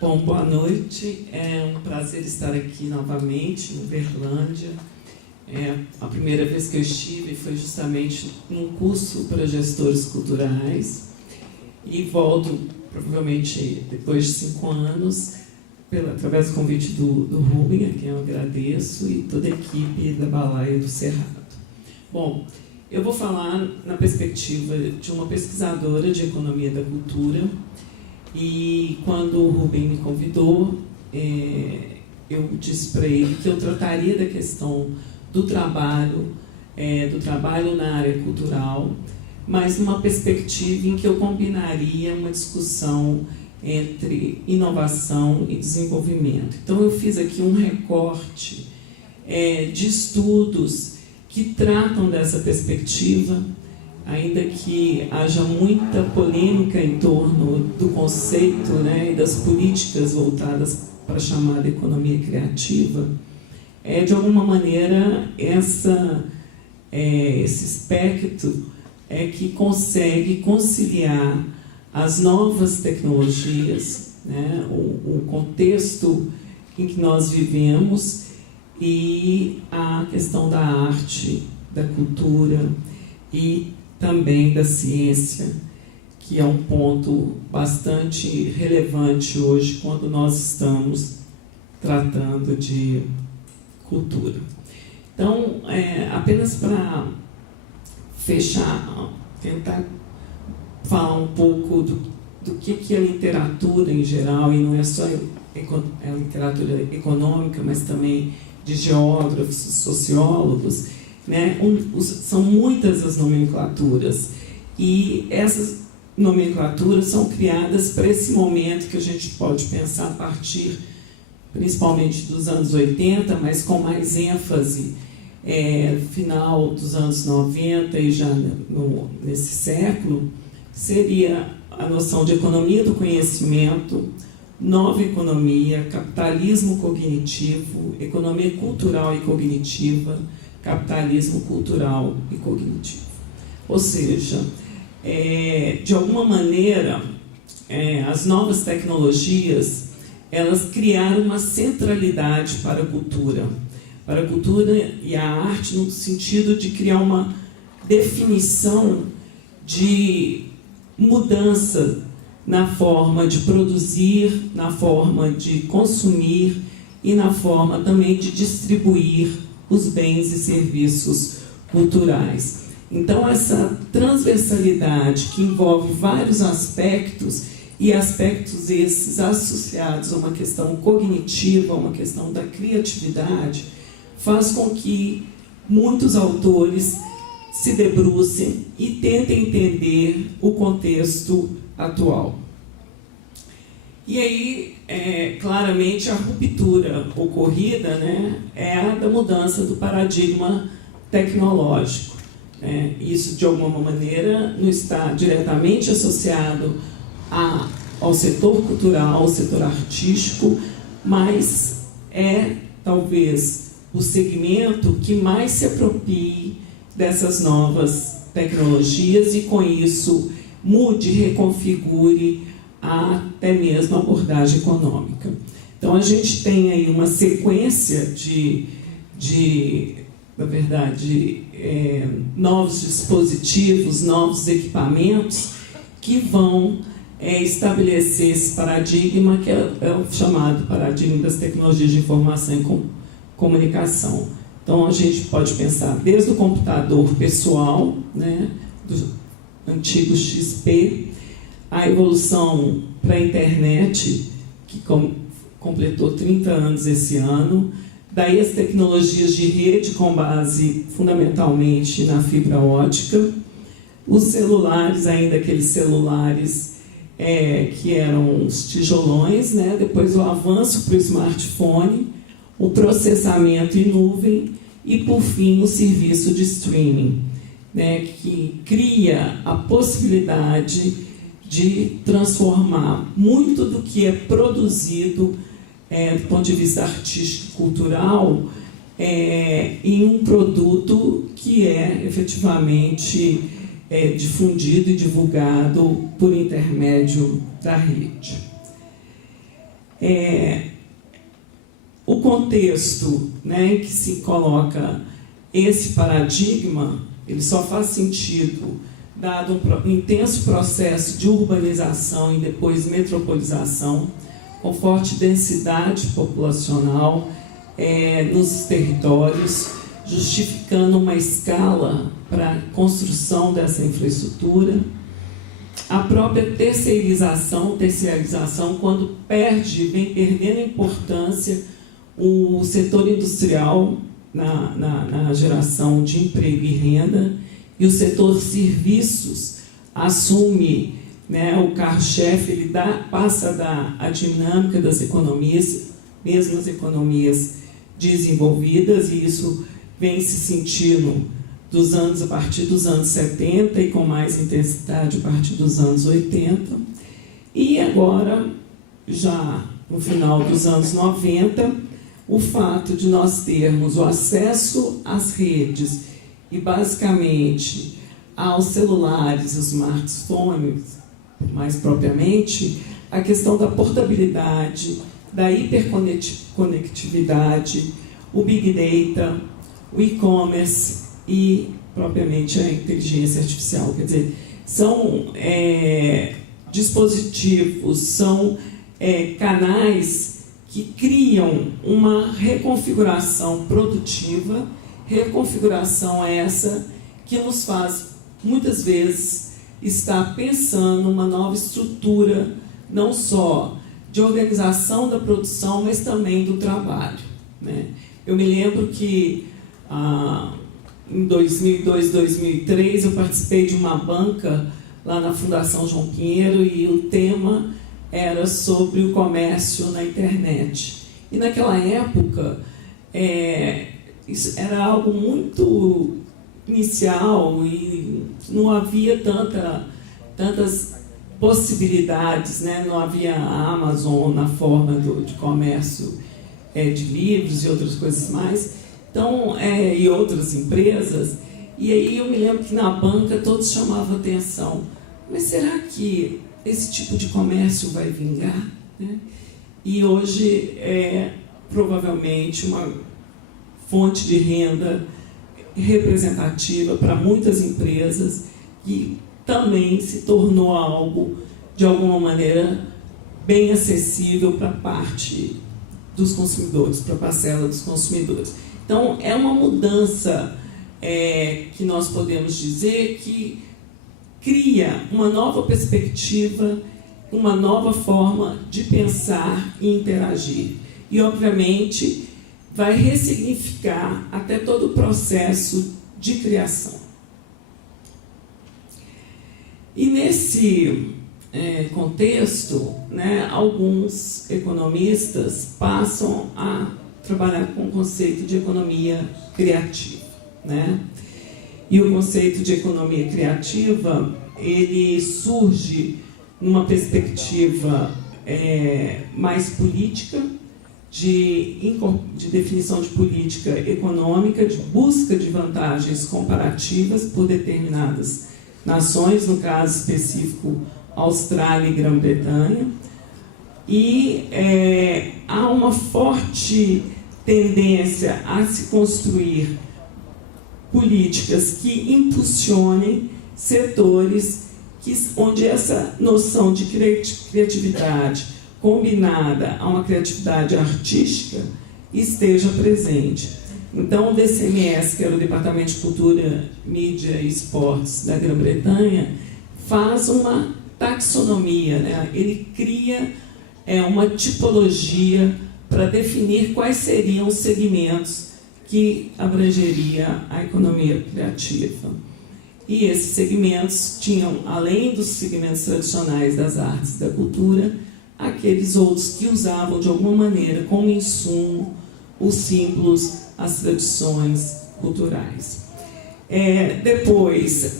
Bom, boa noite. É um prazer estar aqui novamente em Uberlândia. A primeira vez que eu estive foi justamente num curso para gestores culturais e volto provavelmente depois de 5 anos através do convite do Rubem, a quem eu agradeço, e toda a equipe da Balaia do Cerrado. Bom, eu vou falar na perspectiva de uma pesquisadora de economia da cultura. E quando o Rubem me convidou, eu disse para ele que eu trataria da questão do trabalho na área cultural, mas numa perspectiva em que eu combinaria uma discussão entre inovação e desenvolvimento. Então eu fiz aqui um recorte de estudos que tratam dessa perspectiva, ainda que haja muita polêmica em torno do conceito, né, e das políticas voltadas para a chamada economia criativa, de alguma maneira esse espectro que consegue conciliar as novas tecnologias, né, o contexto em que nós vivemos e a questão da arte, da cultura e também da ciência, que é um ponto bastante relevante hoje quando nós estamos tratando de cultura. Então, apenas para fechar, tentar falar um pouco do que é literatura em geral, e não é só a literatura econômica, mas também de geógrafos, sociólogos, né? São muitas as nomenclaturas, e essas nomenclaturas são criadas para esse momento que a gente pode pensar a partir, principalmente dos anos 80, mas com mais ênfase final dos anos 90 e já nesse século, seria a noção de economia do conhecimento, nova economia, capitalismo cognitivo, economia cultural e cognitiva, capitalismo cultural e cognitivo. Ou seja, de alguma maneira, as novas tecnologias, elas criaram uma centralidade para a cultura e a arte, no sentido de criar uma definição de mudança na forma de produzir, na forma de consumir e na forma também de distribuir os bens e serviços culturais. Então, essa transversalidade que envolve vários aspectos, e aspectos esses associados a uma questão cognitiva, a uma questão da criatividade, faz com que muitos autores se debrucem e tentem entender o contexto atual. E aí, claramente, a ruptura ocorrida, né, é a da mudança do paradigma tecnológico. Isso, de alguma maneira, não está diretamente associado ao setor cultural, ao setor artístico, mas é, talvez, o segmento que mais se aproprie dessas novas tecnologias e, com isso, mude, reconfigure até mesmo a abordagem econômica. Então, a gente tem aí uma sequência na verdade, novos dispositivos, novos equipamentos que vão estabelecer esse paradigma, que é o chamado paradigma das tecnologias de informação e comunicação. Então, a gente pode pensar desde o computador pessoal, né, do antigo XP, a evolução para a internet, que completou 30 anos esse ano, daí as tecnologias de rede com base fundamentalmente na fibra ótica, os celulares, ainda aqueles celulares que eram os tijolões, né? Depois o avanço para o smartphone, o processamento em nuvem e, por fim, o serviço de streaming, né? Que cria a possibilidade de transformar muito do que é produzido do ponto de vista artístico e cultural em um produto que que é efetivamente difundido e divulgado por intermédio da rede. O contexto, né, em que se coloca esse paradigma, ele só faz sentido dado um intenso processo de urbanização e depois metropolização, com forte densidade populacional nos territórios, justificando uma escala para a construção dessa infraestrutura. A própria terceirização, quando vem perdendo importância o setor industrial na geração de emprego e renda, e o setor serviços assume, né, o carro-chefe, ele passa a dinâmica das economias, mesmo as economias desenvolvidas, e isso vem se sentindo a partir dos anos 70 e com mais intensidade a partir dos anos 80. E agora, já no final dos anos 90, o fato de nós termos o acesso às redes e basicamente aos celulares, os smartphones, mais propriamente, a questão da portabilidade, da hiperconectividade, o Big Data, o e-commerce e, propriamente, a inteligência artificial. Quer dizer, são dispositivos, são canais que criam uma reconfiguração produtiva, reconfiguração essa que nos faz, muitas vezes, estar pensando uma nova estrutura, não só de organização da produção, mas também do trabalho, né? Eu me lembro que em 2002, 2003, eu participei de uma banca lá na Fundação João Pinheiro e o tema era sobre o comércio na internet. E naquela época, isso era algo muito inicial e não havia tantas possibilidades, né? Não havia a Amazon na forma de comércio de livros e outras coisas mais, então, e outras empresas. E aí eu me lembro que na banca todos chamavam atenção, mas será que esse tipo de comércio vai vingar, né? E hoje é provavelmente uma fonte de renda representativa para muitas empresas e também se tornou algo, de alguma maneira, bem acessível para parte dos consumidores, para a parcela dos consumidores. Então, é uma mudança que nós podemos dizer que cria uma nova perspectiva, uma nova forma de pensar e interagir. E, obviamente, vai ressignificar até todo o processo de criação. E nesse contexto, né, alguns economistas passam a trabalhar com o conceito de economia criativa, né? E o conceito de economia criativa, ele surge numa perspectiva mais política, de definição de política econômica, de busca de vantagens comparativas por determinadas nações, no caso específico Austrália e Grã-Bretanha, e há uma forte tendência a se construir políticas que impulsionem setores onde essa noção de criatividade combinada a uma criatividade artística esteja presente. Então, o DCMS, que era o Departamento de Cultura, Mídia e Esportes da Grã-Bretanha, faz uma taxonomia, né? Ele cria uma tipologia para definir quais seriam os segmentos que abrangeria a economia criativa. E esses segmentos tinham, além dos segmentos tradicionais das artes e da cultura, aqueles outros que usavam de alguma maneira como insumo os símbolos, as tradições culturais. Depois,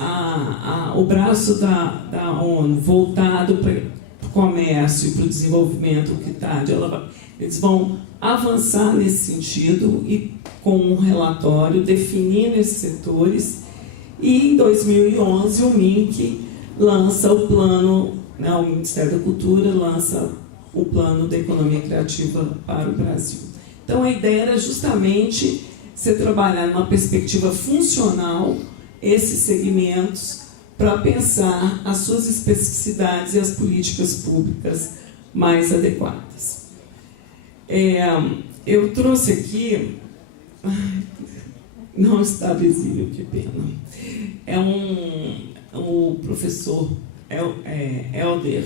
o braço da ONU voltado para o comércio e para o desenvolvimento equitário. Eles vão avançar nesse sentido e com um relatório definindo esses setores. E em 2011 o MINC lança o plano, né, o Ministério da Cultura lança o plano da economia criativa para o Brasil. Então a ideia era justamente você trabalhar numa perspectiva funcional esses segmentos para pensar as suas especificidades e as políticas públicas mais adequadas. Eu trouxe aqui, não está visível, que pena, o professor Helder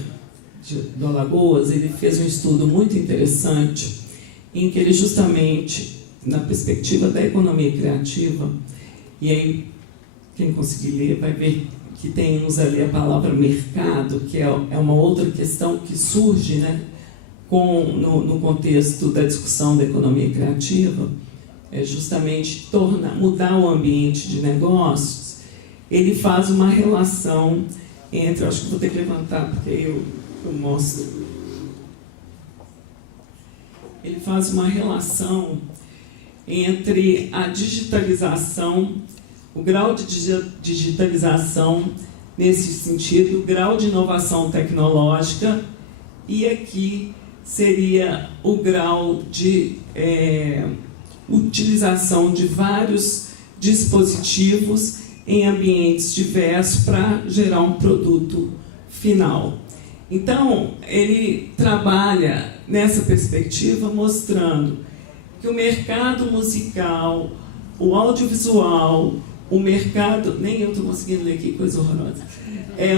do Alagoas, ele fez um estudo muito interessante em que ele justamente, na perspectiva da economia criativa, e aí quem conseguir ler vai ver que temos ali a palavra mercado, que é uma outra questão que surge, né, no contexto da discussão da economia criativa, é justamente mudar o ambiente de negócios. Ele faz uma relação entre, acho que vou ter que levantar porque eu mostro. Ele faz uma relação entre a digitalização, o grau de digitalização nesse sentido, o grau de inovação tecnológica, e aqui seria o grau de utilização de vários dispositivos em ambientes diversos para gerar um produto final. Então, ele trabalha nessa perspectiva mostrando que o mercado musical, o audiovisual, o mercado, nem eu estou conseguindo ler aqui, coisa horrorosa,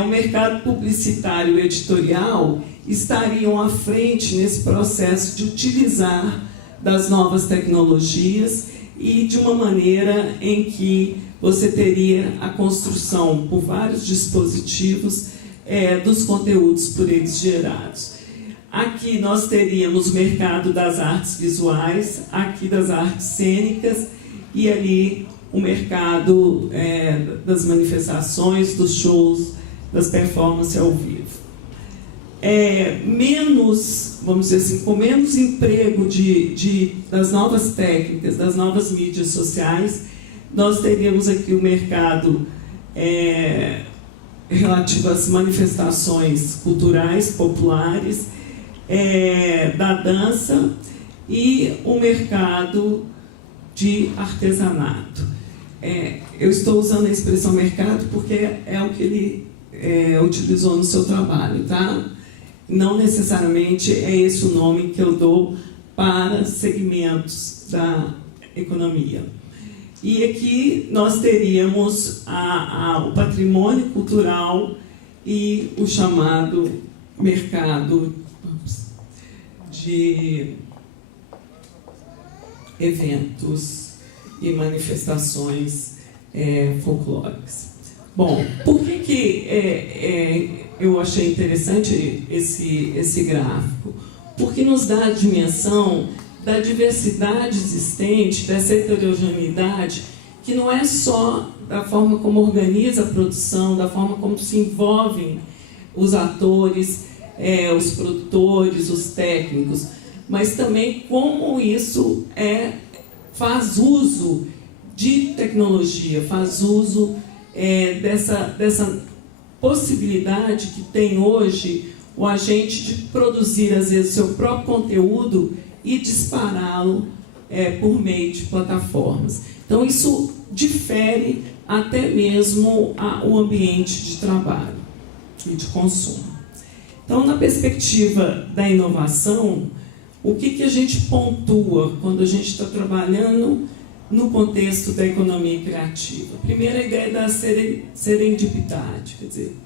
o mercado publicitário e editorial estariam à frente nesse processo de utilizar das novas tecnologias e de uma maneira em que você teria a construção por vários dispositivos dos conteúdos por eles gerados. Aqui nós teríamos o mercado das artes visuais, aqui das artes cênicas e ali o mercado das manifestações, dos shows, das performances ao vivo. Menos, vamos dizer assim, com menos emprego das novas técnicas, das novas mídias sociais, nós teríamos aqui o mercado relativo às manifestações culturais, populares, da dança e o mercado de artesanato. Eu estou usando a expressão mercado porque é o que ele utilizou no seu trabalho, tá? Não necessariamente é esse o nome que eu dou para segmentos da economia. E aqui nós teríamos o patrimônio cultural e o chamado mercado de eventos e manifestações folclóricas. Bom, por que eu achei interessante esse gráfico? Porque nos dá a dimensão da diversidade existente, dessa heterogeneidade, que não é só da forma como organiza a produção, da forma como se envolvem os atores, os produtores, os técnicos, mas também como isso faz uso de tecnologia, faz uso dessa possibilidade que tem hoje o agente de produzir, às vezes, seu próprio conteúdo e dispará-lo por meio de plataformas. Então, isso difere até mesmo o ambiente de trabalho e de consumo. Então, na perspectiva da inovação, o que a gente pontua quando a gente está trabalhando no contexto da economia criativa? A primeira ideia é da serendipidade, quer dizer,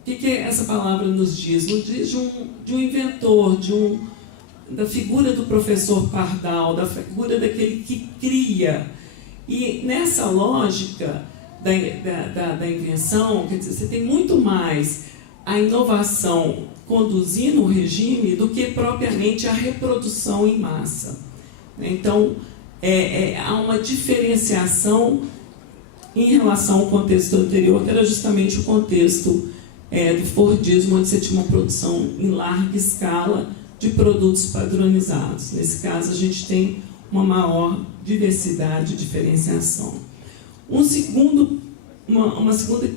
o que essa palavra nos diz? Nos diz de um inventor, da figura do professor Pardal, da figura daquele que cria. E nessa lógica da invenção, quer dizer, você tem muito mais a inovação conduzindo o regime do que propriamente a reprodução em massa. Então, há uma diferenciação em relação ao contexto anterior, que era justamente o contexto do Fordismo, onde você tinha uma produção em larga escala de produtos padronizados. Nesse caso, a gente tem uma maior diversidade e diferenciação. Uma segunda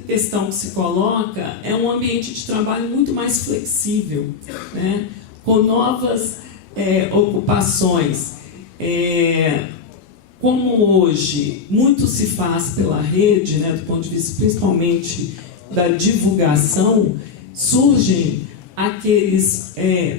questão que se coloca é um ambiente de trabalho muito mais flexível, né? Com novas ocupações. Como hoje muito se faz pela rede, né, do ponto de vista principalmente da divulgação, surgem aqueles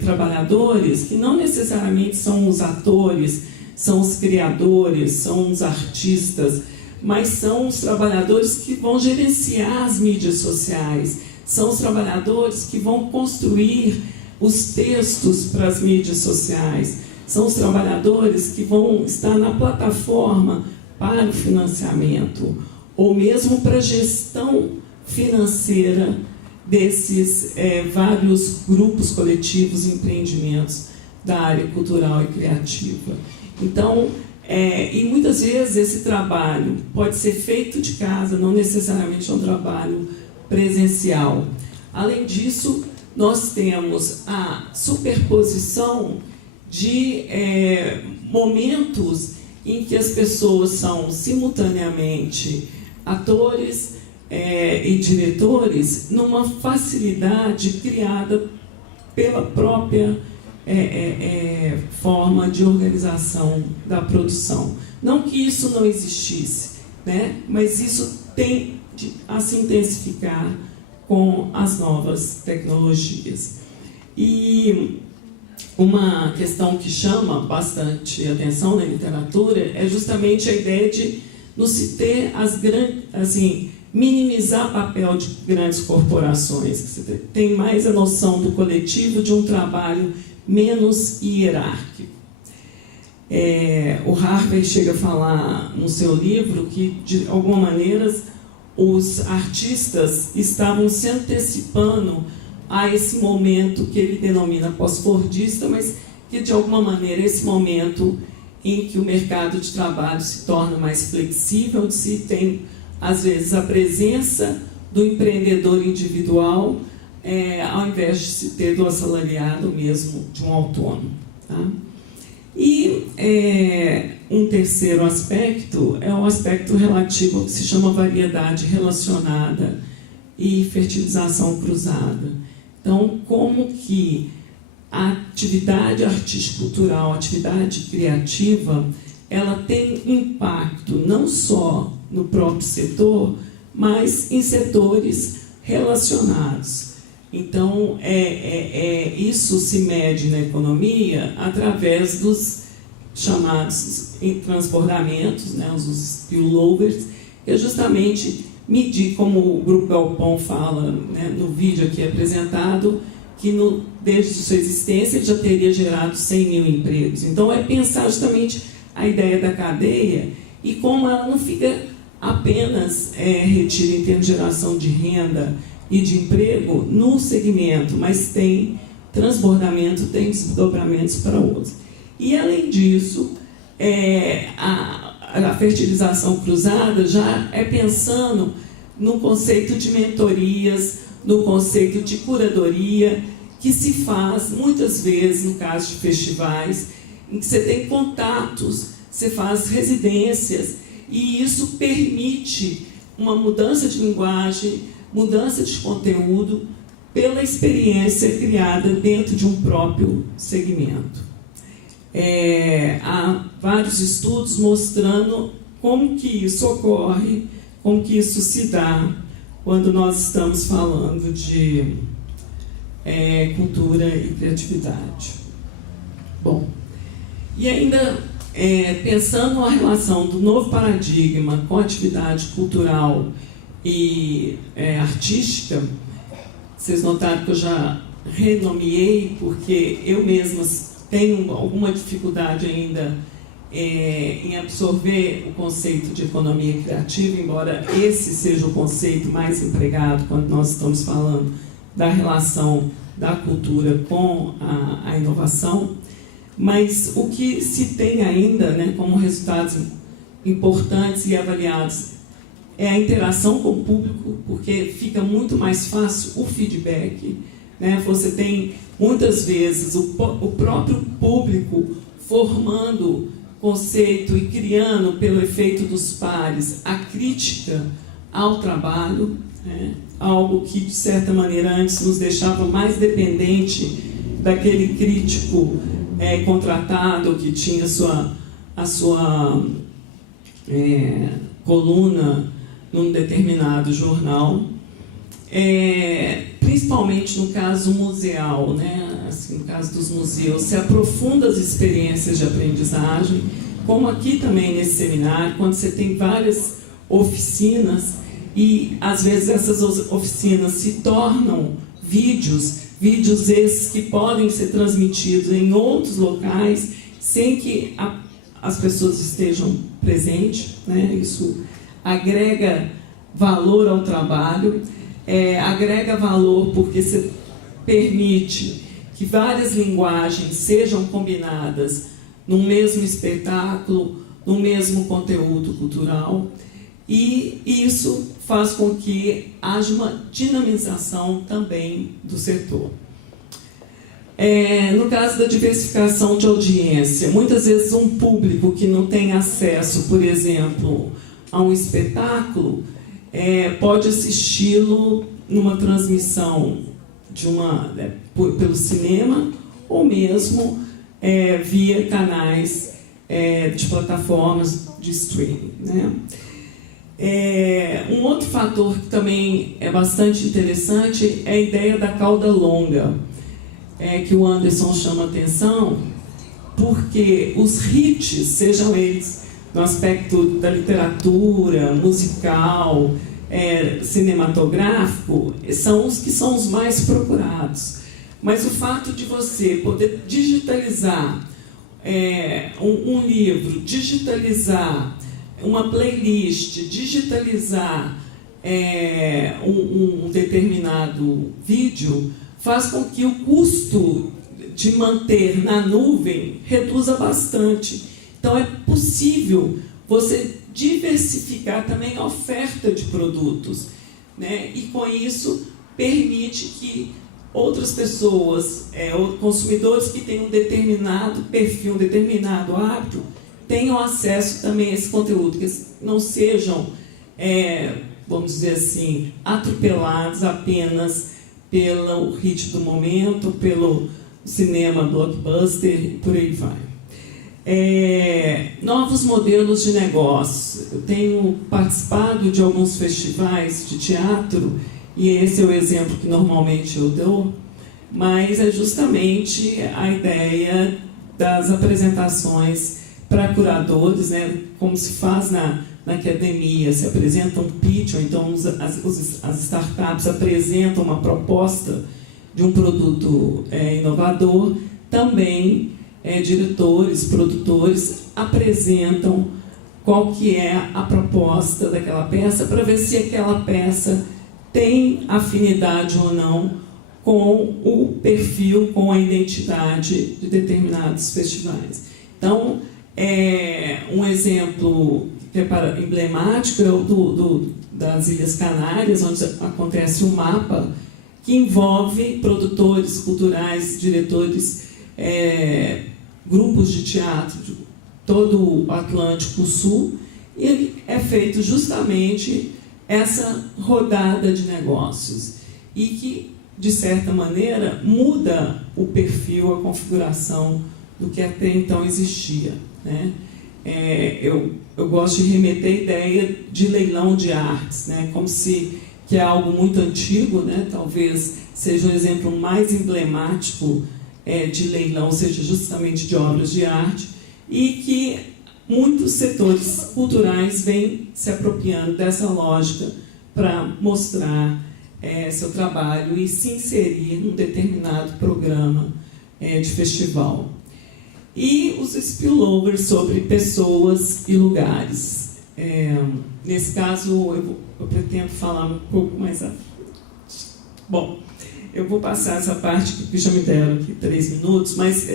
trabalhadores que não necessariamente são os atores, são os criadores, são os artistas, mas são os trabalhadores que vão gerenciar as mídias sociais, são os trabalhadores que vão construir os textos para as mídias sociais, são os trabalhadores que vão estar na plataforma para o financiamento, ou mesmo para a gestão financeira desses vários grupos coletivos e empreendimentos da área cultural e criativa. Então, e muitas vezes esse trabalho pode ser feito de casa, não necessariamente é um trabalho presencial. Além disso, nós temos a superposição de momentos em que as pessoas são simultaneamente atores e diretores numa facilidade criada pela própria forma de organização da produção. Não que isso não existisse, né? Mas isso tem a se intensificar com as novas tecnologias. E uma questão que chama bastante atenção na literatura é justamente a ideia de não se ter minimizar o papel de grandes corporações, que você tem mais a noção do coletivo, de um trabalho menos hierárquico. O Harvey chega a falar no seu livro que, de alguma maneira, os artistas estavam se antecipando a esse momento que ele denomina pós-fordista, mas que, de alguma maneira, é esse momento em que o mercado de trabalho se torna mais flexível, onde se tem, às vezes, a presença do empreendedor individual, ao invés de se ter do assalariado mesmo, de um autônomo. Tá? E um terceiro aspecto é o aspecto relativo ao que se chama variedade relacionada e fertilização cruzada. Então, como que a atividade artístico-cultural, a atividade criativa, ela tem impacto não só no próprio setor, mas em setores relacionados. Então, isso se mede na economia através dos chamados transbordamentos, né, os spillovers, que é justamente medir, como o Grupo Galpão fala, né, no vídeo aqui apresentado, que desde sua existência ele já teria gerado 100 mil empregos. Então, é pensar justamente a ideia da cadeia e como ela não fica apenas retida em termos de geração de renda e de emprego no segmento, mas tem transbordamento, tem desdobramentos para outros. E, além disso, a fertilização cruzada já é pensando no conceito de mentorias, no conceito de curadoria, que se faz muitas vezes no caso de festivais, em que você tem contatos, você faz residências, e isso permite uma mudança de linguagem, mudança de conteúdo, pela experiência criada dentro de um próprio segmento. Há vários estudos mostrando como que isso ocorre, como que isso se dá quando nós estamos falando de cultura e criatividade. Bom, e ainda pensando na relação do novo paradigma com a atividade cultural e artística, vocês notaram que eu já renomeei, porque eu mesma tenho alguma dificuldade ainda em absorver o conceito de economia criativa, embora esse seja o conceito mais empregado quando nós estamos falando da relação da cultura com a inovação. Mas o que se tem ainda, né, como resultados importantes e avaliados é a interação com o público, porque fica muito mais fácil o feedback, né? Você tem, muitas vezes, o próprio público formando conceito e criando, pelo efeito dos pares, a crítica ao trabalho, né? Algo que, de certa maneira, antes nos deixava mais dependente daquele crítico contratado que tinha a sua coluna num determinado jornal, principalmente no caso museal, né? Assim, no caso dos museus, se aprofunda as experiências de aprendizagem, como aqui também nesse seminário, quando você tem várias oficinas e às vezes essas oficinas se tornam vídeos esses que podem ser transmitidos em outros locais sem que as pessoas estejam presentes, né? Isso agrega valor ao trabalho, agrega valor porque você permite que várias linguagens sejam combinadas num mesmo espetáculo, no mesmo conteúdo cultural, e isso faz com que haja uma dinamização também do setor. No caso da diversificação de audiência, muitas vezes um público que não tem acesso, por exemplo, a um espetáculo, pode assisti-lo numa transmissão pelo cinema, ou mesmo via canais de plataformas de streaming, né? Um outro fator que também é bastante interessante é a ideia da cauda longa, que o Anderson chama atenção, porque os hits, sejam eles no aspecto da literatura, musical, cinematográfico, são os que são os mais procurados. Mas o fato de você poder digitalizar um livro, digitalizar uma playlist, digitalizar um determinado vídeo, faz com que o custo de manter na nuvem reduza bastante. Então é possível você diversificar também a oferta de produtos, né? E com isso permite que outras pessoas, consumidores que têm um determinado perfil, um determinado hábito, tenham acesso também a esse conteúdo, que não sejam, vamos dizer assim, atropelados apenas pelo hit do momento, pelo cinema blockbuster e por aí vai. Novos modelos de negócio. Eu tenho participado de alguns festivais de teatro, e esse é o exemplo que normalmente eu dou, mas é justamente a ideia das apresentações para curadores, né? Como se faz na academia, se apresenta um pitch, ou então as startups apresentam uma proposta de um produto inovador, também diretores, produtores apresentam qual que é a proposta daquela peça, para ver se aquela peça tem afinidade ou não com o perfil, com a identidade de determinados festivais. Então, um exemplo que é emblemático é o das Ilhas Canárias, onde acontece um mapa que envolve produtores culturais, diretores, grupos de teatro de todo o Atlântico Sul, e ele é feito justamente essa rodada de negócios, e que, de certa maneira, muda o perfil, a configuração do que até então existia, né? Eu gosto de remeter a ideia de leilão de artes, né? Como se, que é algo muito antigo, né? Talvez seja o exemplo mais emblemático de leilão, seja justamente de obras de arte, e que muitos setores culturais vêm se apropriando dessa lógica para mostrar seu trabalho e se inserir num determinado programa de festival. E os spillovers sobre pessoas e lugares. Nesse caso, eu pretendo falar um pouco mais à frente. Bom, eu vou passar essa parte que já me deram aqui 3 minutos, mas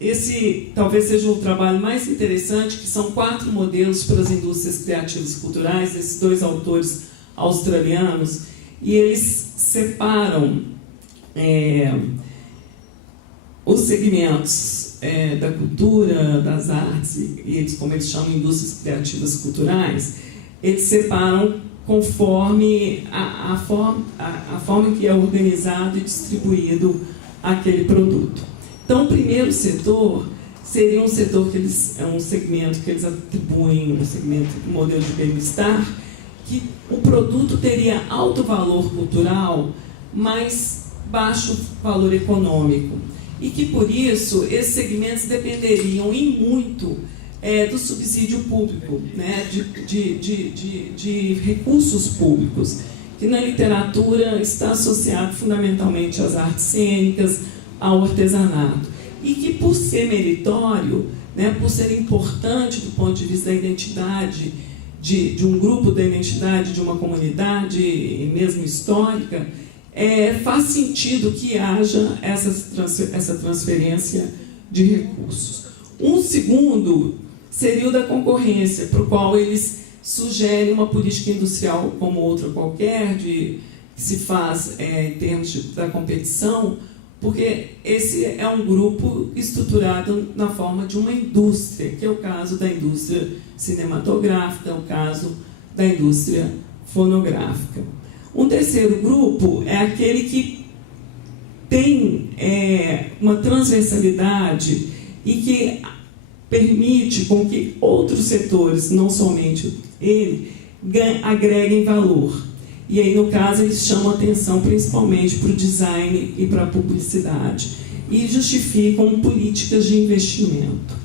esse talvez seja o trabalho mais interessante, que são 4 modelos para as indústrias criativas e culturais, desses 2 autores australianos, e eles separam os segmentos da cultura, das artes, e eles, como eles chamam, indústrias criativas culturais, eles separam conforme a forma que é organizado e distribuído aquele produto. Então, o primeiro setor seria um setor que é um segmento que eles atribuem, um segmento do modelo de bem-estar, que o produto teria alto valor cultural, mas baixo valor econômico. E que, por isso, esses segmentos dependeriam, em muito, do subsídio público, né, de recursos públicos, que na literatura está associado fundamentalmente às artes cênicas, ao artesanato. E que, por ser meritório, né, por ser importante do ponto de vista da identidade de um grupo, da identidade de uma comunidade, e mesmo histórica, faz sentido que haja essa transferência de recursos. Um segundo seria o da concorrência, para o qual eles sugerem uma política industrial como outra qualquer, que se faz em termos da competição, porque esse é um grupo estruturado na forma de uma indústria, que é o caso da indústria cinematográfica, é o caso da indústria fonográfica. Um terceiro grupo é aquele que tem uma transversalidade e que permite com que outros setores, não somente ele, agreguem valor. E aí, no caso, eles chamam atenção principalmente para o design e para a publicidade. E justificam políticas de investimento.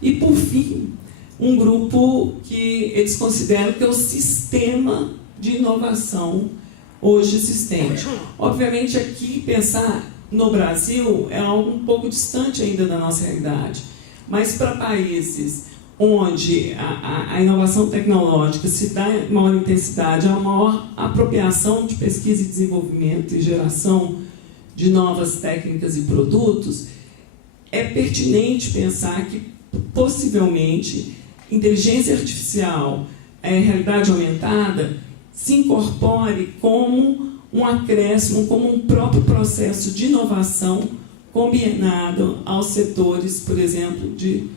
E, por fim, um grupo que eles consideram que é o sistema de inovação hoje existente. Obviamente, aqui, pensar no Brasil é algo um pouco distante ainda da nossa realidade. Mas para países onde a inovação tecnológica se dá em maior intensidade, há maior apropriação de pesquisa e desenvolvimento e geração de novas técnicas e produtos, é pertinente pensar que, possivelmente, inteligência artificial, realidade aumentada, se incorpore como um acréscimo, como um próprio processo de inovação combinado aos setores, por exemplo, de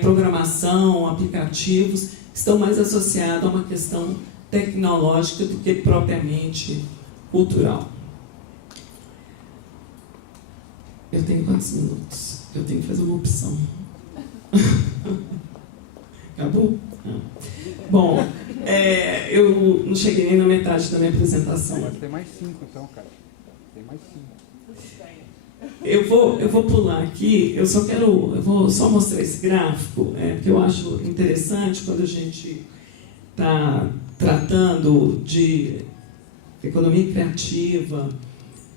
programação, aplicativos, que estão mais associados a uma questão tecnológica do que propriamente cultural. Eu tenho quantos minutos? Eu tenho que fazer uma opção. Acabou? Não. Bom, eu não cheguei nem na metade da minha apresentação. Mas tem mais 5 então, cara. Tem mais 5. Eu vou pular aqui, eu vou só mostrar esse gráfico, porque eu acho interessante quando a gente está tratando de economia criativa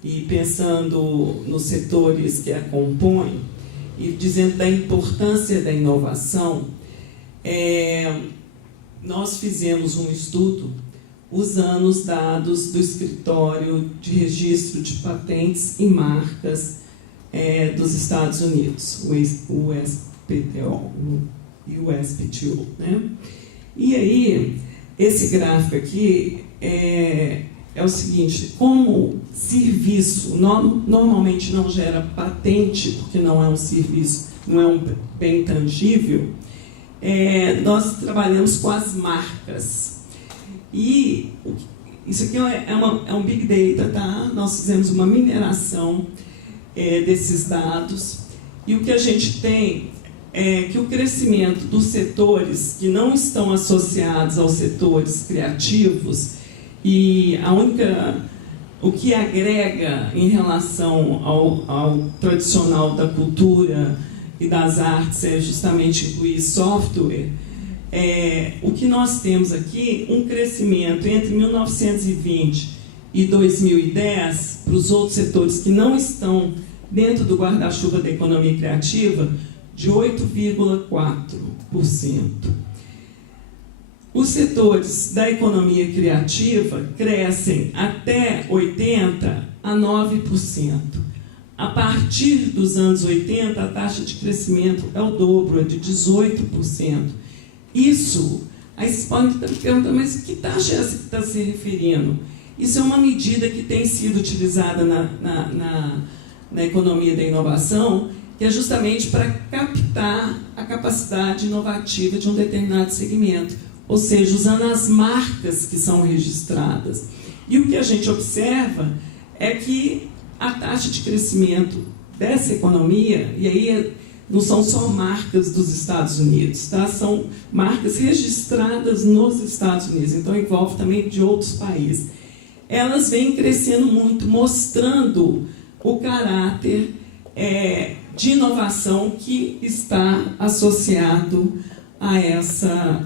e pensando nos setores que a compõem e dizendo da importância da inovação. Nós fizemos um estudo usando os dados do Escritório de Registro de Patentes e Marcas dos Estados Unidos, o USPTO, né? E aí, esse gráfico aqui é o seguinte: como serviço normalmente não gera patente, porque não é um serviço, não é um bem tangível, nós trabalhamos com as marcas. E isso aqui é um Big Data, tá? Nós fizemos uma mineração desses dados, e o que a gente tem é que o crescimento dos setores que não estão associados aos setores criativos, e o que agrega em relação ao tradicional da cultura e das artes é justamente incluir software. O que nós temos aqui, um crescimento entre 1920 e 2010, para os outros setores que não estão dentro do guarda-chuva da economia criativa, de 8,4%. Os setores da economia criativa crescem até 80% a 9%. A partir dos anos 80, a taxa de crescimento é o dobro, é de 18%. Isso, aí vocês podem estar me perguntando, mas que taxa é essa que está se referindo? Isso é uma medida que tem sido utilizada na economia da inovação, que é justamente para captar a capacidade inovativa de um determinado segmento, ou seja, usando as marcas que são registradas. E o que a gente observa é que a taxa de crescimento dessa economia, e aí não são só marcas dos Estados Unidos, tá? São marcas registradas nos Estados Unidos, então envolve também de outros países. Elas vêm crescendo muito, mostrando o caráter de inovação que está associado a essas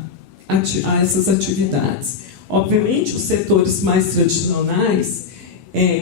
atividades. Obviamente, os setores mais tradicionais,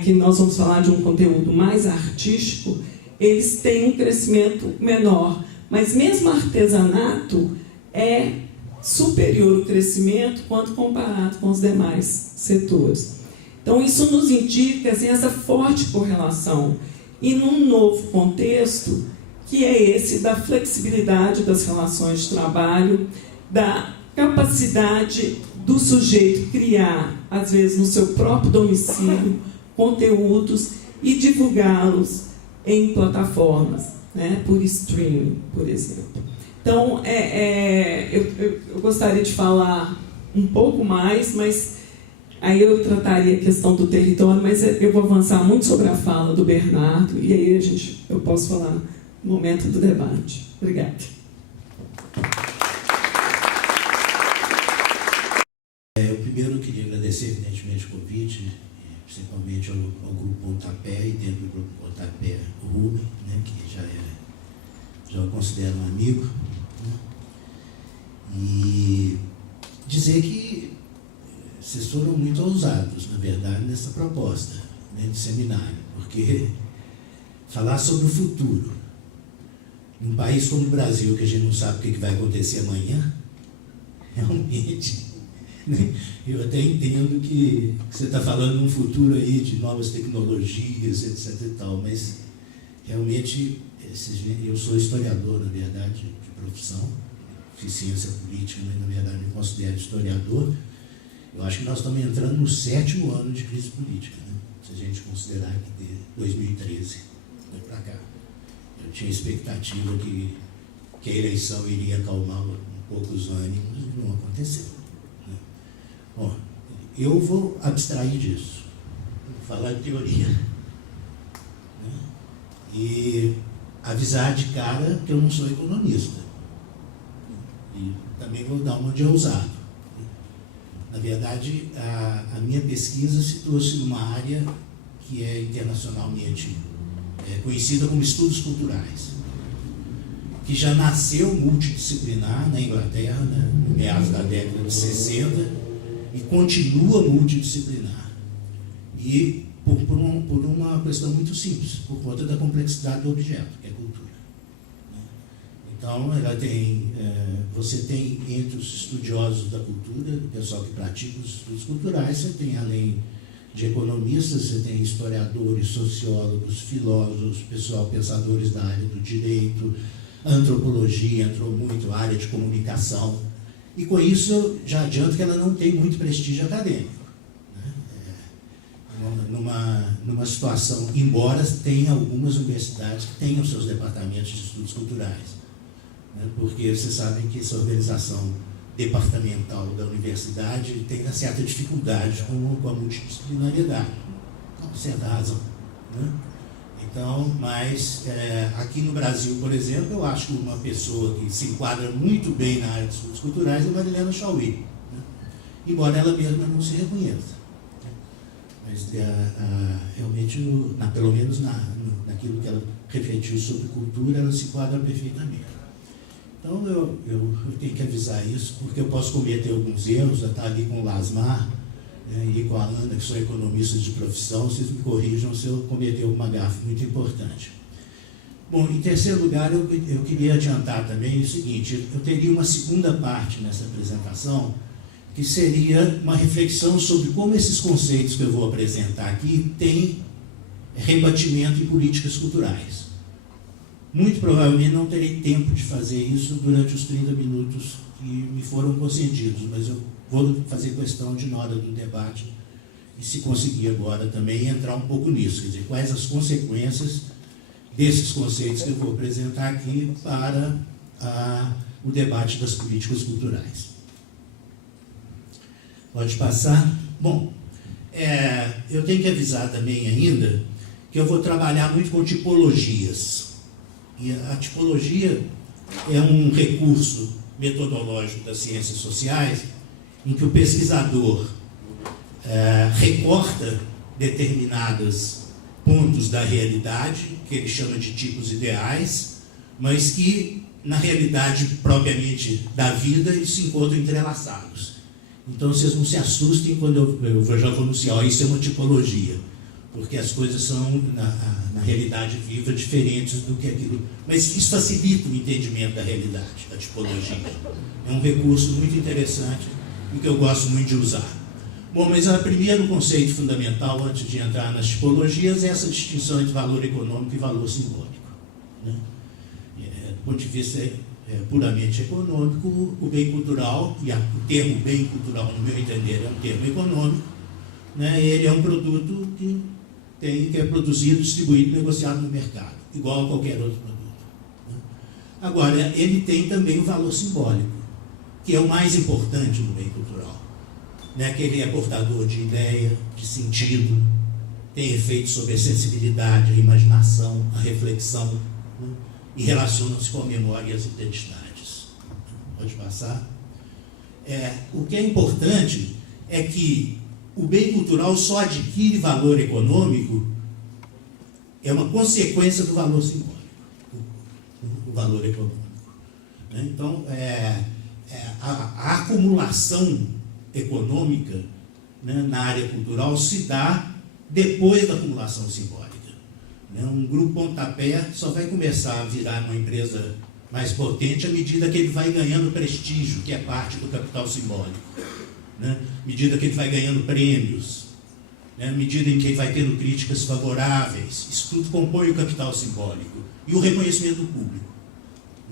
que nós vamos falar de um conteúdo mais artístico, eles têm um crescimento menor, mas mesmo o artesanato é superior o crescimento quando comparado com os demais setores. Então, isso nos indica assim, essa forte correlação. E num novo contexto, que é esse da flexibilidade das relações de trabalho, da capacidade do sujeito criar, às vezes no seu próprio domicílio, conteúdos e divulgá-los em plataformas, né, por streaming, por exemplo. Então, eu gostaria de falar um pouco mais, mas aí eu trataria a questão do território, mas eu vou avançar muito sobre a fala do Bernardo, e aí eu posso falar no momento do debate. Obrigada. Eu primeiro queria agradecer, evidentemente, o convite, principalmente ao Grupo Pontapé, e dentro do Grupo Pontapé, o Rubem, né, que já o considero um amigo, né, e dizer que vocês foram muito ousados, na verdade, nessa proposta, né, de seminário, porque falar sobre o futuro, num país como o Brasil, que a gente não sabe o que vai acontecer amanhã, realmente, né, eu até entendo que você está falando de um futuro aí de novas tecnologias, etc. e tal, mas realmente, eu sou historiador, na verdade, de profissão, fiz ciência política, mas na verdade me considero historiador. Eu acho que nós estamos entrando no 7º ano de crise política, né? Se a gente considerar que de 2013 para cá. Eu tinha expectativa que a eleição iria acalmar um pouco os ânimos, e não aconteceu, né? Bom, eu vou abstrair disso, vou falar de teoria, né? E avisar de cara que eu não sou economista. E também vou dar uma de ousado. Na verdade, a minha pesquisa situou-se numa área que é internacionalmente conhecida como estudos culturais, que já nasceu multidisciplinar na Inglaterra, né, no meados da década de 60, e continua multidisciplinar. E por uma questão muito simples, por conta da complexidade do objeto, que é cultura. Então, ela tem, você tem entre os estudiosos da cultura, o pessoal que pratica os estudos culturais, você tem, além de economistas, você tem historiadores, sociólogos, filósofos, pensadores da área do direito, antropologia, entrou muito, área de comunicação. E com isso, eu já adianto que ela não tem muito prestígio acadêmico, né? Numa situação, embora tenha algumas universidades que tenham seus departamentos de estudos culturais, porque vocês sabem que essa organização departamental da universidade tem uma certa dificuldade com a multidisciplinariedade, com certa razão, né? Então, mas aqui no Brasil, por exemplo, eu acho que uma pessoa que se enquadra muito bem na área de estudos culturais é Marilena Chauí, né? Embora ela mesma não se reconheça, né? Mas realmente, pelo menos naquilo que ela refletiu sobre cultura, ela se enquadra perfeitamente. Então, eu tenho que avisar isso, porque eu posso cometer alguns erros, já está ali com o Lasmar, né, e com a Ana, que são economistas de profissão, vocês me corrijam se eu cometer alguma gafe muito importante. Bom, em terceiro lugar, eu queria adiantar também o seguinte, eu teria uma segunda parte nessa apresentação, que seria uma reflexão sobre como esses conceitos que eu vou apresentar aqui têm rebatimento em políticas culturais. Muito provavelmente não terei tempo de fazer isso durante os 30 minutos que me foram concedidos, mas eu vou fazer questão de, na hora do debate, e se conseguir agora também entrar um pouco nisso, quer dizer, quais as consequências desses conceitos que eu vou apresentar aqui para o debate das políticas culturais. Pode passar? Bom, eu tenho que avisar também ainda que eu vou trabalhar muito com tipologias. E a tipologia é um recurso metodológico das ciências sociais em que o pesquisador recorta determinados pontos da realidade, que ele chama de tipos ideais, mas que, na realidade propriamente da vida, eles se encontram entrelaçados. Então, vocês não se assustem quando eu já vou anunciar, isso é uma tipologia, porque as coisas são, na realidade viva, diferentes do que aquilo. Mas isso facilita o entendimento da realidade, da tipologia. É um recurso muito interessante e que eu gosto muito de usar. Bom, mas o primeiro conceito fundamental, antes de entrar nas tipologias, é essa distinção entre valor econômico e valor simbólico. Né? Do ponto de vista puramente econômico, o bem cultural, e o termo bem cultural, no meu entender, é um termo econômico, né? Ele é um produto que é produzido, distribuído, negociado no mercado, igual a qualquer outro produto. Né? Agora, ele tem também o valor simbólico, que é o mais importante no bem cultural. Né, que ele é portador de ideia, de sentido, tem efeitos sobre a sensibilidade, a imaginação, a reflexão, né, e relaciona-se com a memória e as identidades. Pode passar? O que é importante é que o bem cultural só adquire valor econômico, é uma consequência do valor simbólico, o valor econômico. Né? Então, a acumulação econômica, né, na área cultural se dá depois da acumulação simbólica. Né? Um grupo pontapé só vai começar a virar uma empresa mais potente à medida que ele vai ganhando prestígio, que é parte do capital simbólico. Né? À medida que ele vai ganhando prêmios, né? À medida em que ele vai tendo críticas favoráveis, isso tudo compõe o capital simbólico. E o reconhecimento do público,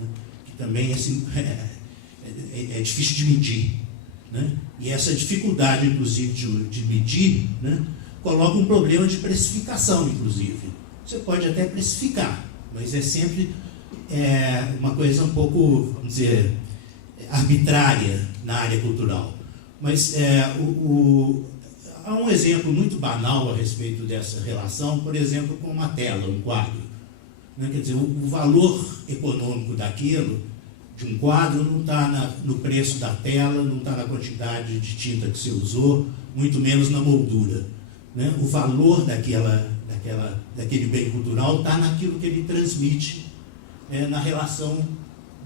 né? Que também é difícil de medir. Né? E essa dificuldade, inclusive, de medir, né, coloca um problema de precificação, inclusive. Você pode até precificar, mas é sempre uma coisa um pouco, vamos dizer, arbitrária na área cultural. Mas há um exemplo muito banal a respeito dessa relação, por exemplo, com uma tela, um quadro. Né? Quer dizer, o valor econômico daquilo, de um quadro, não está no preço da tela, não está na quantidade de tinta que você usou, muito menos na moldura. Né? O valor daquele bem cultural está naquilo que ele transmite, na relação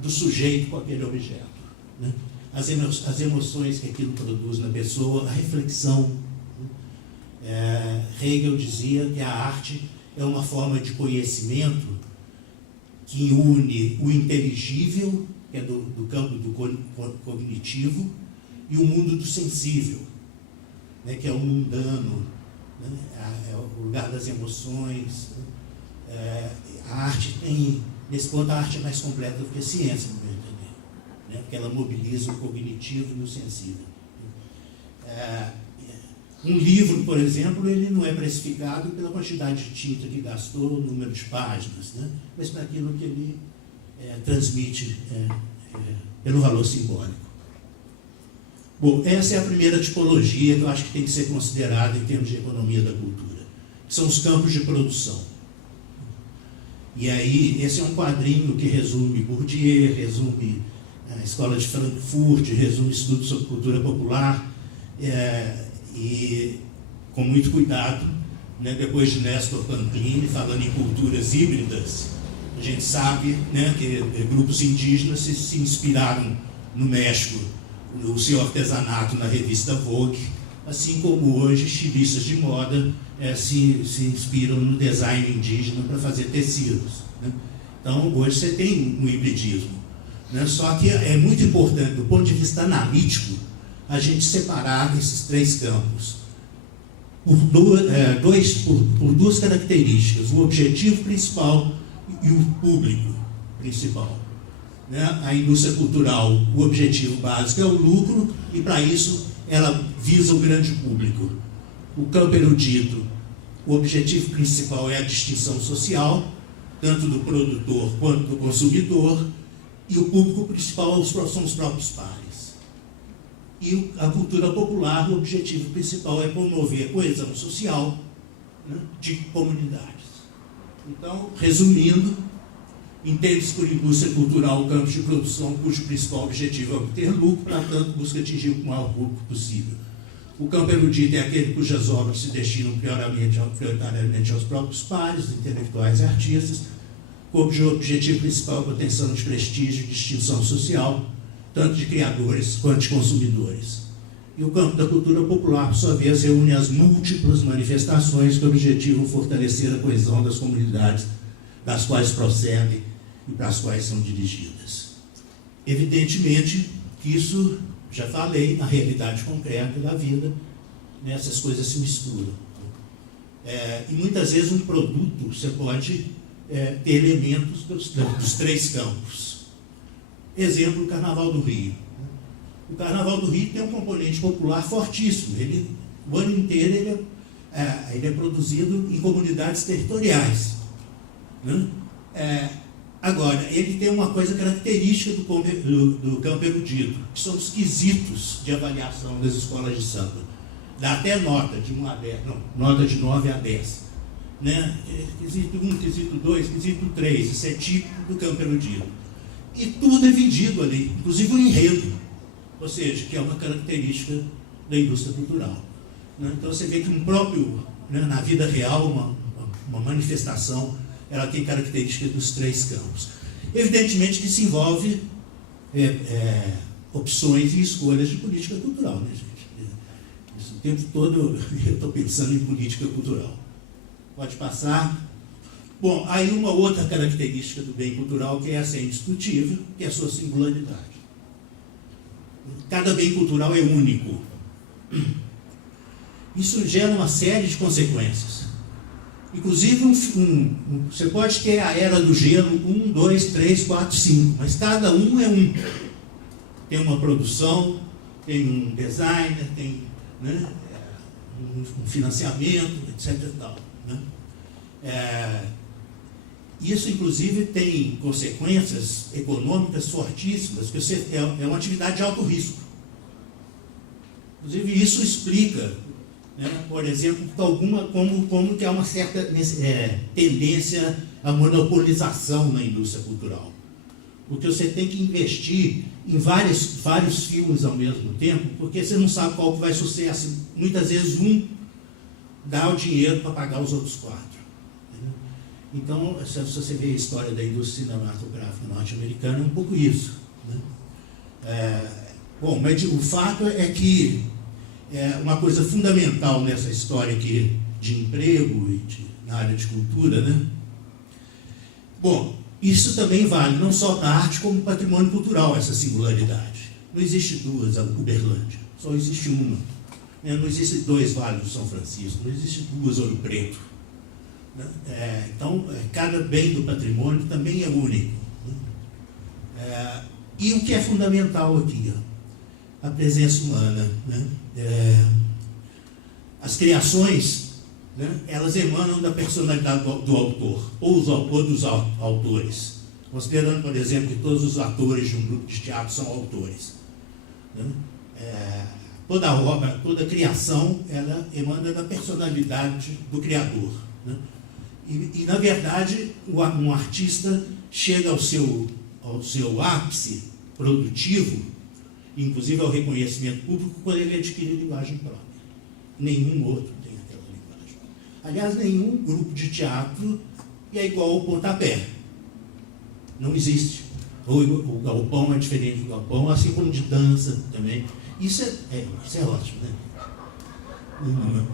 do sujeito com aquele objeto. Né? As emoções que aquilo produz na pessoa, a reflexão. Hegel dizia que a arte é uma forma de conhecimento que une o inteligível, que é do campo do cognitivo, e o mundo do sensível, né, que é o mundano, né, é o lugar das emoções. A arte tem, nesse ponto, a arte é mais completa do que a ciência, no meu entender, né, porque ela mobiliza o cognitivo e o sensível. Um livro, por exemplo, ele não é precificado pela quantidade de tinta que gastou, o número de páginas, né, mas naquilo que ele transmite pelo valor simbólico. Bom, essa é a primeira tipologia que eu acho que tem que ser considerada em termos de economia da cultura, que são os campos de produção. E aí, esse é um quadrinho que resume Bourdieu, resume a Escola de Frankfurt, resume estudos sobre cultura popular, e com muito cuidado, né, depois de Nestor Pamplini, falando em culturas híbridas, a gente sabe, né, que grupos indígenas se inspiraram no México, no seu artesanato na revista Vogue, assim como hoje estilistas de moda se inspiram no design indígena para fazer tecidos. Né? Então, hoje você tem um hibridismo. Né? Só que é muito importante, do ponto de vista analítico, a gente separar esses três campos. por duas características: o objetivo principal e o público principal. Né? A indústria cultural, o objetivo básico é o lucro, e para isso ela visa o grande público. O campo erudito, o objetivo principal é a distinção social, tanto do produtor quanto do consumidor, e o público principal são os próprios pares. E a cultura popular, o objetivo principal é promover a coesão social, né, de comunidades. Então, resumindo, entende-se por indústria cultural o campo de produção cujo principal objetivo é obter lucro, portanto, busca atingir o maior público possível. O campo erudito é aquele cujas obras se destinam prioritariamente aos próprios pares, intelectuais e artistas, cujo objetivo principal é a obtenção de prestígio e distinção social, tanto de criadores quanto de consumidores. E o campo da cultura popular, por sua vez, reúne as múltiplas manifestações que objetivam fortalecer a coesão das comunidades das quais procedem e para as quais são dirigidas. Evidentemente que isso, já falei, na realidade concreta da vida, né, essas coisas se misturam. E muitas vezes um produto, você pode ter elementos dos três campos. Exemplo, o Carnaval do Rio. O Carnaval do Rio tem um componente popular fortíssimo. O ano inteiro ele é produzido em comunidades territoriais. Né? Agora, ele tem uma coisa característica do campo erudito, que são os quesitos de avaliação das escolas de samba. Dá até nota de 1 a 10, não, nota de 9 a 10. Né? Quesito 1, quesito 2, quesito 3, isso é típico do campo erudito. E tudo é vendido ali, inclusive o enredo, ou seja, que é uma característica da indústria cultural. Né? Então você vê que na vida real, uma manifestação, ela tem características dos três campos. Evidentemente que isso envolve opções e escolhas de política cultural, né, gente? Isso, o tempo todo eu estou pensando em política cultural. Pode passar. Bom, aí uma outra característica do bem cultural, que essa é indiscutível, que é a sua singularidade. Cada bem cultural é único. Isso gera uma série de consequências. Inclusive, você pode ter a era do gelo 1, 2, 3, 4, 5, mas cada um é um. Tem uma produção, tem um designer, tem, né, um financiamento, etc. E tal, né? Isso, inclusive, tem consequências econômicas fortíssimas, porque é uma atividade de alto risco. Inclusive, isso explica, né, por exemplo, como que há uma certa tendência à monopolização na indústria cultural. Porque você tem que investir em vários filmes ao mesmo tempo, porque você não sabe qual que vai sucesso. Muitas vezes um dá o dinheiro para pagar os outros 4. Entendeu? Então, se você vê a história da indústria cinematográfica norte-americana, é um pouco isso. Né? Bom, mas o fato é que uma coisa fundamental nessa história aqui de emprego e na área de cultura, né? Bom, isso também vale não só para a arte como patrimônio cultural, essa singularidade. Não existe duas Uberlândia, só existe uma. Não existe 2 Vales do São Francisco, não existe 2 Ouro Preto. Né? Então, cada bem do patrimônio também é único. Né? E o que é fundamental aqui? A presença humana. Né? As criações, né, elas emanam da personalidade do autor, ou dos autores. Considerando, por exemplo, que todos os atores de um grupo de teatro são autores. Né? Toda obra, toda criação, ela emana da personalidade do criador. Né? E, na verdade, um artista chega ao seu ápice produtivo, inclusive ao reconhecimento público, quando ele adquire linguagem própria. Nenhum outro tem aquela linguagem. Aliás, nenhum grupo de teatro é igual ao pontapé. Não existe. Ou o galpão é diferente do galpão, assim como de dança também. Isso é ótimo, né?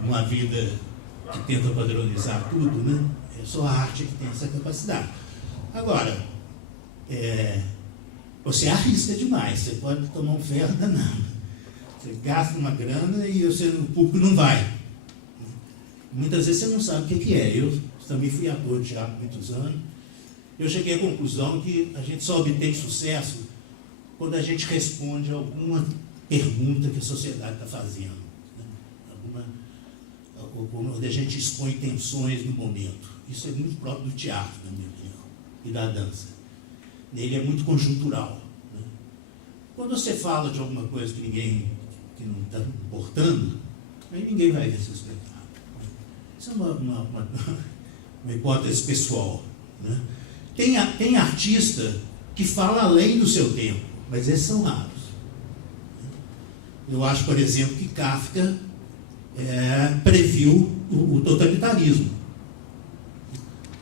Uma vida que tenta padronizar tudo, né? É só a arte que tem essa capacidade. Agora, você arrisca demais, você pode tomar um ferro danado. Você gasta uma grana e o público não vai. Muitas vezes você não sabe o que é. Eu também fui ator de teatro há muitos anos. Eu cheguei à conclusão que a gente só obtém sucesso quando a gente responde a alguma pergunta que a sociedade está fazendo, né? Quando a gente expõe tensões no momento. Isso é muito próprio do teatro, na minha opinião, e da dança. Nele é muito conjuntural, né? Quando você fala de alguma coisa que não está importando, aí ninguém vai ver seu espetáculo. Isso é uma hipótese pessoal, né? Tem artista que fala além do seu tempo, mas esses são raros. Eu acho, por exemplo, que Kafka previu o totalitarismo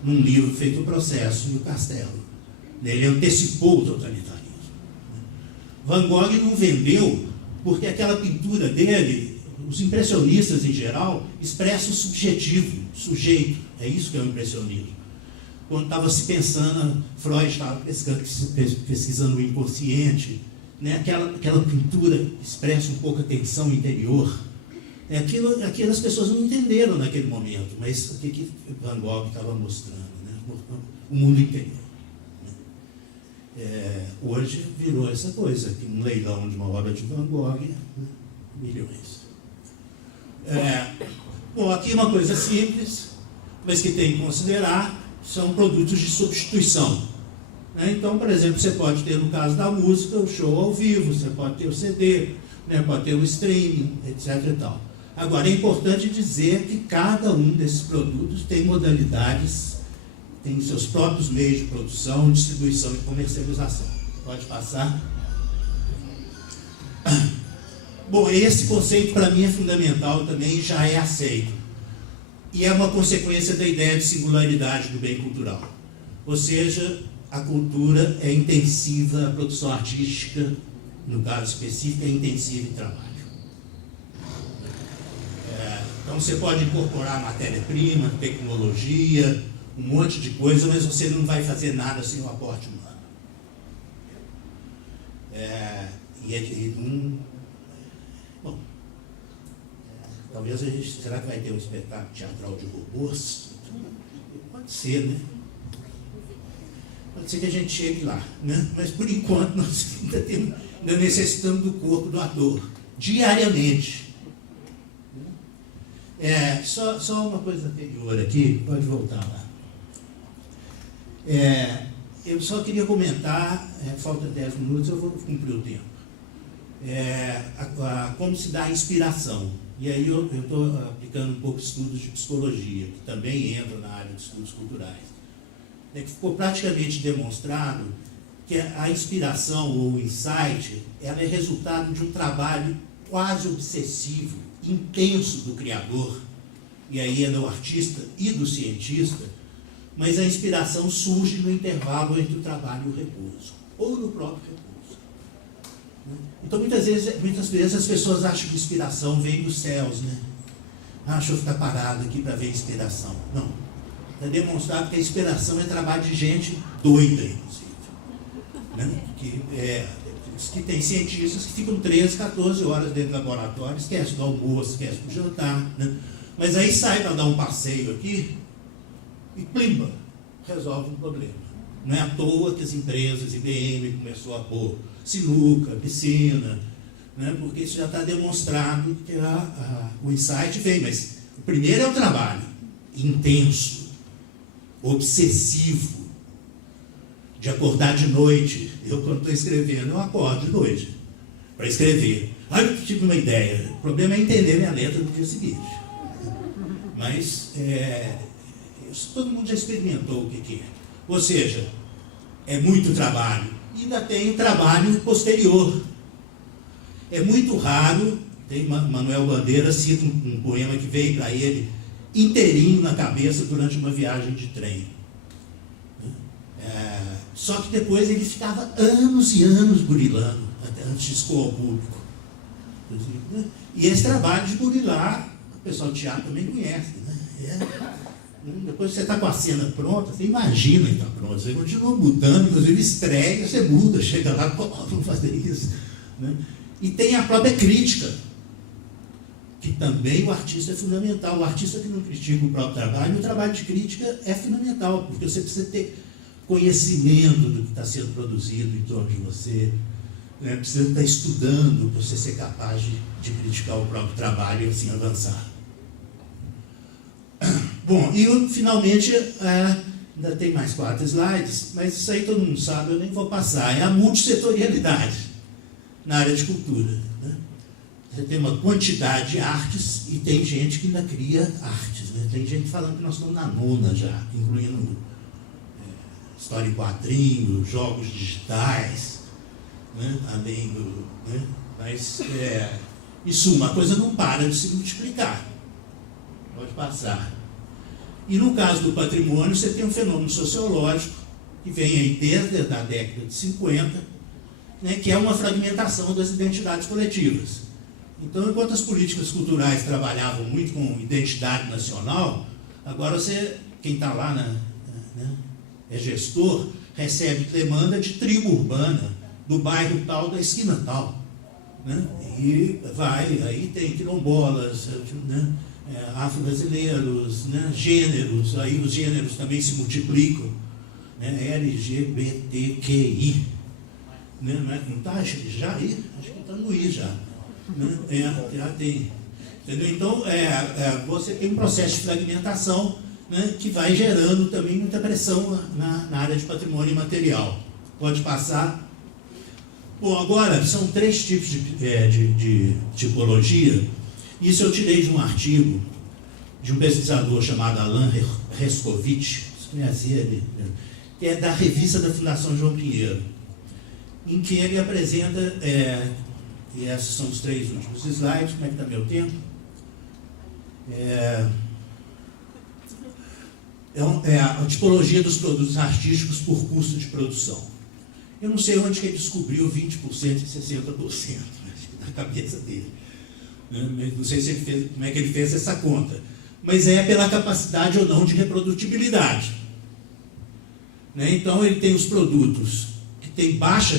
num livro feito O Processo e o Castelo. Ele antecipou o totalitarismo. Van Gogh não vendeu porque aquela pintura dele, os impressionistas em geral, expressam o subjetivo, o sujeito. É isso que é o impressionismo. Quando estava se pensando, Freud estava pesquisando o inconsciente, né? Aquela pintura expressa um pouco a tensão interior. Aquilo as pessoas não entenderam naquele momento, mas o que Van Gogh estava mostrando, né? O mundo interior. Hoje virou essa coisa, que um leilão de uma obra de Van Gogh, né? Milhões. Bom, aqui uma coisa simples, mas que tem que considerar, são produtos de substituição, né? Então, por exemplo, você pode ter, no caso da música, o show ao vivo, você pode ter o CD, né? Pode ter o streaming, etc. e tal. Agora, é importante dizer que cada um desses produtos tem modalidades, tem seus próprios meios de produção, distribuição e comercialização. Pode passar. Bom, esse conceito para mim é fundamental também e já é aceito. E é uma consequência da ideia de singularidade do bem cultural. Ou seja, a cultura é intensiva, a produção artística, no caso específico, é intensiva em trabalho. Então você pode incorporar matéria-prima, tecnologia, um monte de coisa, mas você não vai fazer nada sem o aporte humano. Bom, talvez a gente... Será que vai ter um espetáculo teatral de robôs? Pode ser, né? Pode ser que a gente chegue lá, né? Mas por enquanto nós ainda necessitamos do corpo do ator, diariamente. Só uma coisa anterior aqui, pode voltar lá. Eu só queria comentar, falta 10 minutos, eu vou cumprir o tempo. Como se dá a inspiração. E aí eu estou aplicando um pouco de estudos de psicologia, que também entra na área de estudos culturais. Que ficou praticamente demonstrado que a inspiração ou o insight, ela é resultado de um trabalho quase obsessivo, intenso do criador, e aí é do artista e do cientista, mas a inspiração surge no intervalo entre o trabalho e o repouso, ou no próprio repouso. Então, muitas vezes as pessoas acham que inspiração vem dos céus, né? Deixa eu ficar parado aqui para ver inspiração. Não. É demonstrado que a inspiração é trabalho de gente doida, inclusive. Né? Que tem cientistas que ficam 13, 14 horas dentro do laboratório, esquece do almoço, esquece do jantar, né? Mas aí sai para dar um passeio aqui e plimba, resolve um problema. Não é à toa que as empresas, IBM começou a pôr sinuca, piscina, né? Porque isso já está demonstrado que o insight vem, mas o primeiro é o trabalho intenso, obsessivo, de acordar de noite. Eu, quando estou escrevendo, eu acordo de noite para escrever. Aí eu tive uma ideia. O problema é entender minha letra no dia seguinte. Mas todo mundo já experimentou o que é. Ou seja, é muito trabalho. E ainda tem trabalho posterior. É muito raro, tem Manuel Bandeira cita um poema que veio para ele inteirinho na cabeça durante uma viagem de trem. Só que depois ele ficava anos e anos burilando, até antes de expor ao público. E esse trabalho de burilar, o pessoal do teatro também conhece, né? Depois você está com a cena pronta, você imagina que está pronta, você continua mudando, inclusive estreia, você muda, chega lá, vamos fazer isso. Né? E tem a própria crítica, que também o artista é fundamental. O artista que não critica o próprio trabalho, o trabalho de crítica é fundamental, porque você precisa ter conhecimento do que está sendo produzido em torno de você, né? Precisa estar estudando para você ser capaz de criticar o próprio trabalho e assim avançar. Bom, e finalmente, ainda tem mais 4 slides, mas isso aí todo mundo sabe, eu nem vou passar, é a multissetorialidade na área de cultura, né? Você tem uma quantidade de artes e tem gente que ainda cria artes, né? Tem gente falando que nós estamos na 9ª já, incluindo história em quadrinhos, jogos digitais, né? Além do... Né? Mas, em suma, a coisa não para de se multiplicar. Pode passar. E no caso do patrimônio, você tem um fenômeno sociológico que vem aí desde a década de 50, né, que é uma fragmentação das identidades coletivas. Então, enquanto as políticas culturais trabalhavam muito com identidade nacional, agora quem está lá é gestor, recebe demanda de tribo urbana, do bairro tal, da esquina tal, né? E aí tem quilombolas, né? Afro-brasileiros, né? Gêneros, aí os gêneros também se multiplicam, né? LGBTQI, né? Não está já aí? Acho que está no I já, né? Já tem, entendeu? Então, você tem um processo de fragmentação, né, que vai gerando também muita pressão na área de patrimônio imaterial. Pode passar. Bom, agora, são 3 tipos de tipologia. Isso eu tirei de um artigo de um pesquisador chamado Alan Rescovitch, você conhece ele, que é da revista da Fundação João Pinheiro, em que ele apresenta, e esses são os 3 últimos slides. Como é que está meu tempo? A tipologia dos produtos artísticos por custo de produção. Eu não sei onde que ele descobriu 20% e 60%, acho que na cabeça dele. Não sei se ele fez, como é que ele fez essa conta. Mas é pela capacidade ou não de reprodutibilidade. Né? Então, ele tem os produtos que têm baixa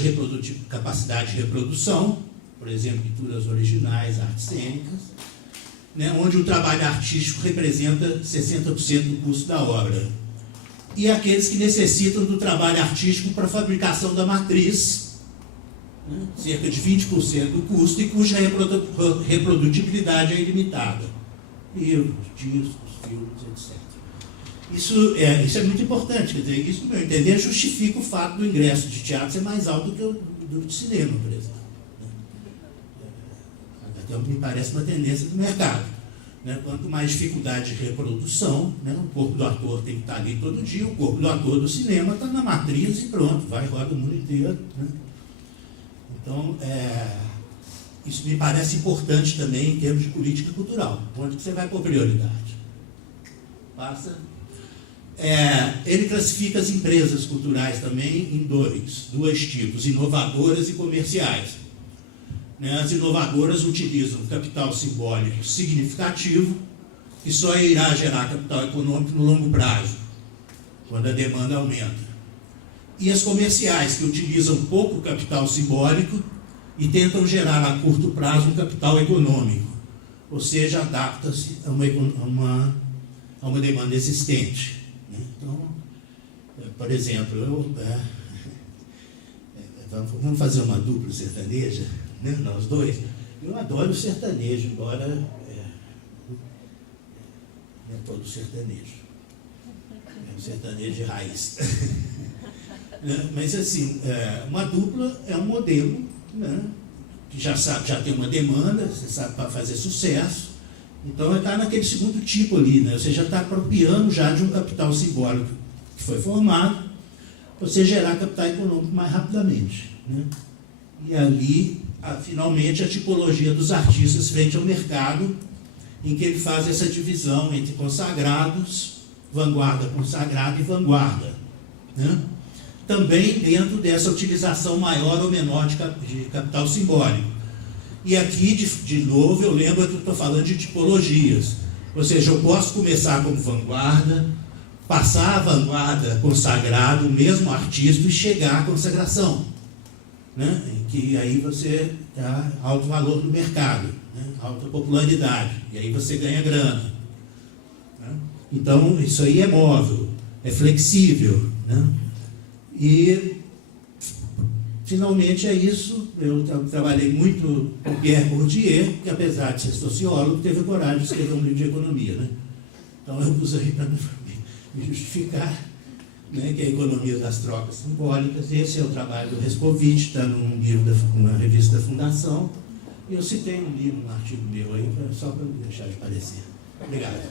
capacidade de reprodução, por exemplo, pinturas originais, artes cênicas, né, onde o trabalho artístico representa 60% do custo da obra. E aqueles que necessitam do trabalho artístico para a fabricação da matriz, né, cerca de 20% do custo, e cuja reprodutibilidade é ilimitada. Livros, discos, filmes, etc. Isso é muito importante, quer dizer, isso, no meu entender, justifica o fato do ingresso de teatro ser mais alto do que o do cinema, por exemplo. Então, me parece uma tendência do mercado. Né? Quanto mais dificuldade de reprodução, né? O corpo do ator tem que estar ali todo dia, o corpo do ator do cinema está na matriz e pronto, vai roda o mundo inteiro. Né? Então, isso me parece importante também em termos de política cultural. Onde que você vai pôr prioridade? Passa. Ele classifica as empresas culturais também em dois tipos, inovadoras e comerciais. As inovadoras utilizam capital simbólico significativo, que só irá gerar capital econômico no longo prazo, quando a demanda aumenta. E as comerciais, que utilizam pouco capital simbólico e tentam gerar a curto prazo um capital econômico, ou seja, adapta-se a uma demanda existente. Então, por exemplo, vamos fazer uma dupla sertaneja, né, nós dois. Eu adoro o sertanejo, embora não é todo sertanejo. É um sertanejo de raiz. Mas assim, uma dupla é um modelo, né, que já tem uma demanda, você sabe, para fazer sucesso. Então está naquele segundo tipo ali, né? Você já está apropriando já de um capital simbólico que foi formado, para você gerar capital econômico mais rapidamente. Né? E ali, finalmente, a tipologia dos artistas frente ao mercado, em que ele faz essa divisão entre consagrados, vanguarda consagrada e vanguarda. Né? Também dentro dessa utilização maior ou menor de capital simbólico. E aqui, de novo, eu lembro que eu estou falando de tipologias. Ou seja, eu posso começar como vanguarda, passar a vanguarda consagrado, o mesmo artista, e chegar à consagração. Né? Em que aí você alto valor no mercado, né? Alta popularidade, e aí você ganha grana. Né? Então, isso aí é móvel, é flexível. Né? E, finalmente, é isso. Eu trabalhei muito com Pierre Bourdieu, que, apesar de ser sociólogo, teve a coragem de escrever um livro de economia. Né? Então, eu uso aí para me justificar, né, que é a economia das trocas simbólicas. Esse é o trabalho do Rescovitch, está num livro numa revista da Fundação. E eu citei um livro, um artigo meu aí, só para não deixar de aparecer. Obrigado.